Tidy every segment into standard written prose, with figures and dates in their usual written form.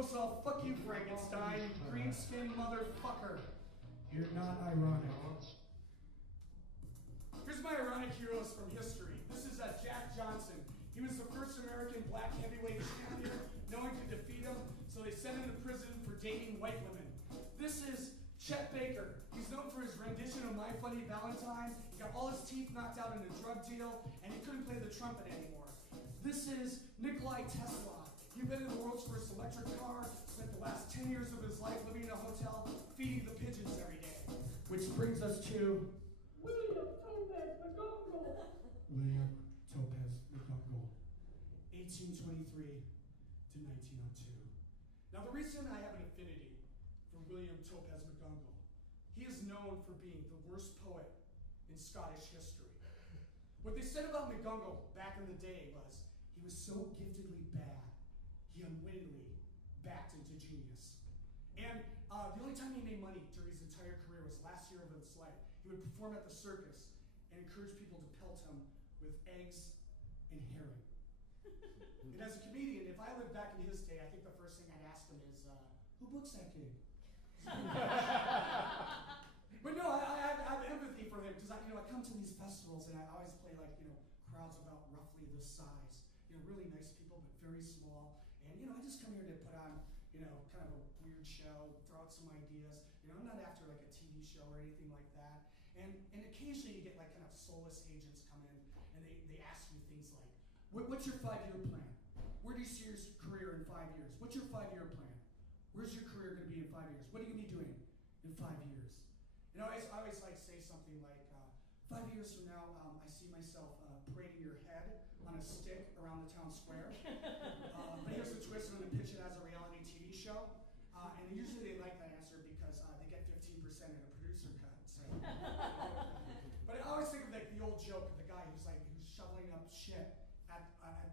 goes all, fuck you, Frankenstein, you green-skinned motherfucker. You're not ironic. Here's my ironic heroes from history. This is Jack Johnson. He was the first American black heavyweight champion. No one could defeat him, so they sent him to prison for dating white women. This is Chet Baker. He's known for his rendition of My Funny Valentine. He got all his teeth knocked out in a drug deal, and he couldn't play the trumpet anymore. This is Nikolai Tesla. He invented the world's first electric car, spent the last 10 years of his life living in a hotel, feeding the pigeons every day. Which brings us to William Topaz McGonagall. William Topaz McGonagall, 1823 to 1902. Now the reason I have an affinity for William Topaz McGonagall, he is known for being the worst poet in Scottish history. What they said about McGonagall back in the day was he was so giftedly bad, he unwittingly backed into genius. And the only time he made money during his entire career was last year of his life. He would perform at the circus and encourage people to pelt him with eggs and herring. And as a comedian, if I lived back in his day, I think the first thing I'd ask him is, who books that gig? But no, I have empathy for him because I come to these festivals and I always play crowds about roughly this size. Really nice people, but very small. And I just come here to put on kind of a weird show, throw out some ideas. I'm not after like a TV show or anything like that. And occasionally you get like kind of soulless agents come in and they ask you things like, what's your 5-year plan? Where do you see your career in 5 years? What's your 5-year plan? Where's your career going to be in 5 years? What are you going to be doing in 5 years? I always like say something like, 5 years from now, I see myself parading your head on a stick around the town square. But here's the twist, I'm going to pitch it as a reality TV show. And usually they like that answer because they get 15% in a producer cut. So. But I always think of like the old joke of the guy who's shoveling up shit at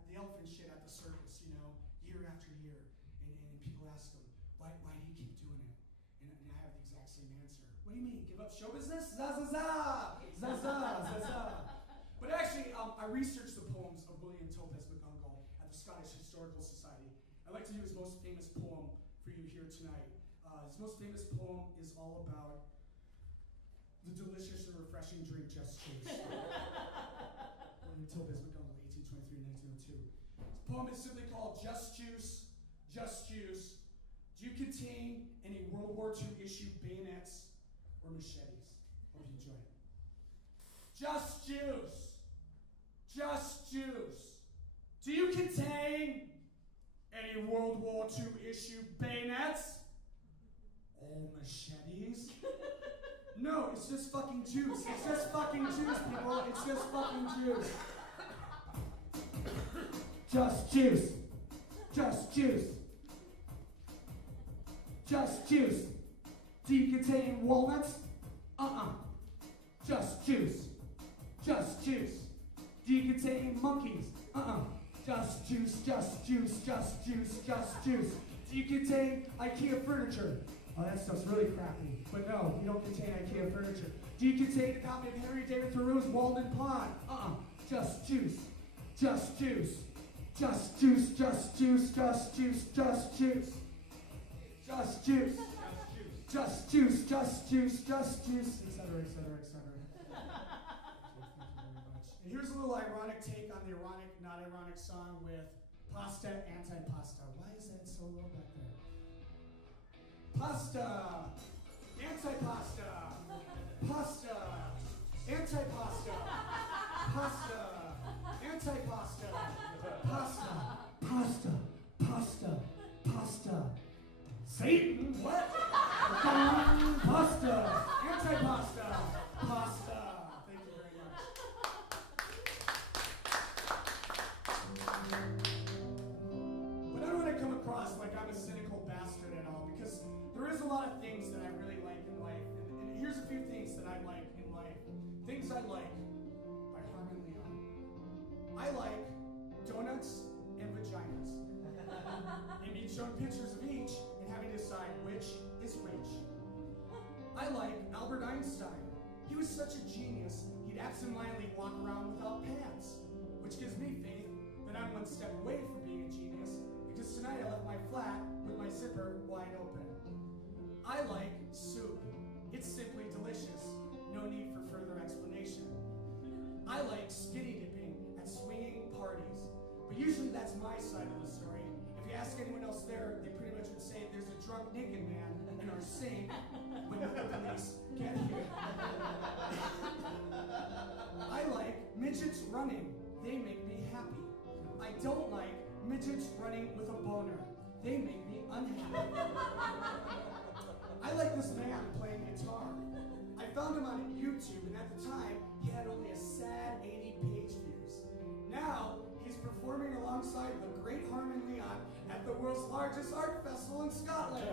the elephant shit at the circus, year after year. And people ask him, why do you keep doing it? And I have the exact same answer. What do you mean, give up show business? Za za za! Za za za za! But actually, I researched the poems of William Topaz McGonagall at the Scottish Historical Society. I'd like to do his most famous poem for you here tonight. His most famous poem is all about the delicious and refreshing drink Just Chase. William Topaz McGonagall, 1823-1902. His poem is simply called Just Juice, Just Juice. Do you contain any World War II issue bayonets or machetes? Hope you enjoy it. Just juice. Just juice. Do you contain any World War II issue bayonets or machetes? No, it's just fucking juice. It's just fucking juice, people. It's just fucking juice. Just juice. Just juice. Just juice. Do you contain walnuts? Just juice. Just juice. Do you contain monkeys? Just juice, just juice, just juice, just juice. Do you contain IKEA furniture? Oh, that stuff's really crappy. But no, you don't contain IKEA furniture. Do you contain a copy of Henry David Thoreau's Walden Pond? Just juice. Just juice. Just juice, just juice, just juice, just juice. Just juice. Just juice, just juice, just juice, etc., etc., etc. Thank you very much. And here's a little ironic take on the ironic, not ironic song with pasta, anti-pasta. Why is that so low back there? Pasta, anti-pasta, pasta, anti-pasta, pasta, anti-pasta, pasta, pasta, pasta, pasta. Satan, what? Pasta, anti-pasta, pasta. Thank you very much. But I don't want to come across like I'm a cynical bastard at all, because there is a lot of things that I really like in life. And here's a few things that I like in life. Things I like by Harmon. I like donuts and vaginas. And being shown pictures of each and having to decide which is which. I like Albert Einstein. He was such a genius, he'd absentmindedly walk around without pants, which gives me faith that I'm one step away from being a genius, because tonight I left my flat with my sister. like soup. It's simply delicious. No need for further explanation. I like skinny dipping at swinging parties. But usually that's my side of the story. If you ask anyone else there, they pretty much would say there's a drunk naked man in our sink when the police get here. I like midgets running. They make me happy. I don't like midgets running with a boner. They make me unhappy. I like this man playing guitar. I found him on YouTube, and at the time, he had only a sad 80 page views. Now, he's performing alongside the great Harmon at the world's largest art festival in Scotland.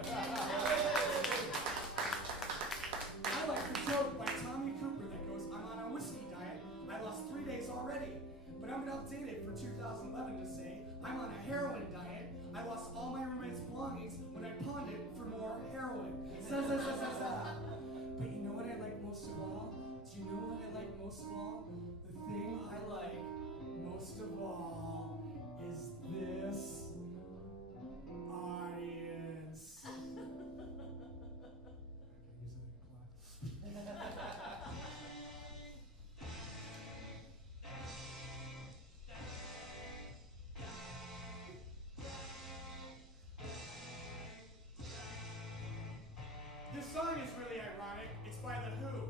I like the joke by Tommy Cooper that goes, I'm on a whiskey diet. I lost 3 days already. But I'm going to update it for 2011 to say, I'm on a heroin diet. I lost all my roommate's belongings when I pawned it for more heroin. But you know what I like most of all? Do you know what I like most of all? The thing I like most of all is this audience. This song is really ironic. It's by The Who.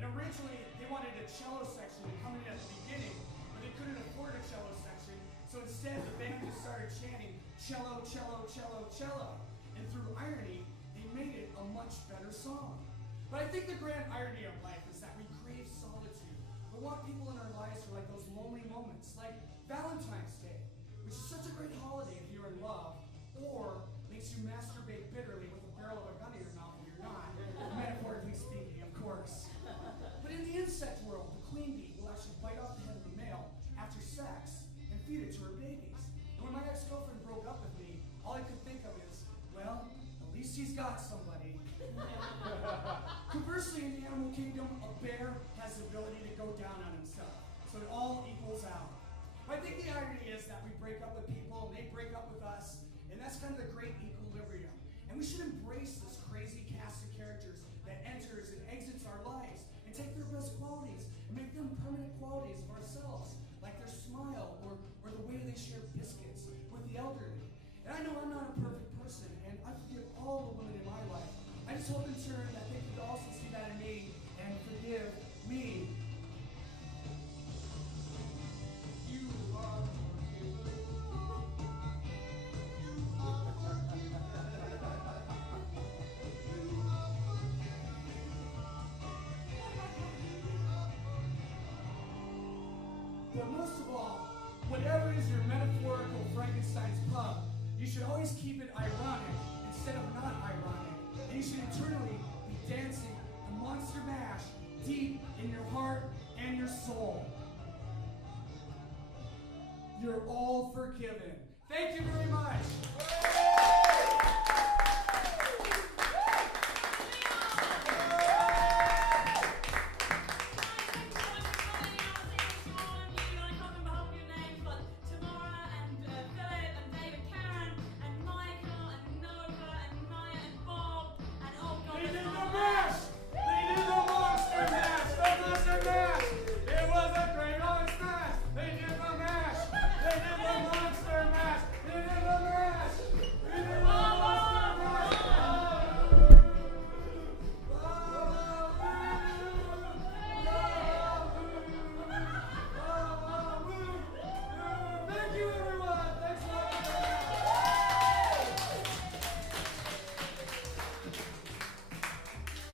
And originally, they wanted a cello section coming in at the beginning, but they couldn't afford a cello section, so instead the band just started chanting cello, cello, cello, cello. And through irony, they made it a much better song. But I think the grand irony of life is that we crave solitude. We want people in our lives for like those lonely moments, like Valentine's Day, which is such a great holiday if you're in love, or makes you masturbate bitterly with a barrel of a gun in your mouth if you're not, metaphorically speaking, of course. But in the insect world, the queen bee will actually bite off the head of the male after sex and feed it to her babies. And when my ex-girlfriend broke up with me, all I could think of is, well, at least he's got somebody. Conversely, in the animal kingdom, a bear has the ability to go down on himself, so it all equals out. But I think the irony is that we break up with people, and they break up with us, and that's kind of the great equilibrium. And we should embrace this crazy cast of characters that enters and exits our lives, and take their best qualities, and make them permanent qualities of ourselves, like their smile, or the way they share biscuits with the elderly. And I know I'm not a perfect person, and I forgive all the women in my life. I just hope in turn that they could also see that in me and forgive me. You are forgiven. But most of all, whatever is your metaphorical Frankenstein's pub, you should always keep it ironic instead of not ironic. And you should eternally be dancing a monster mash deep in your heart and your soul. You're all forgiven.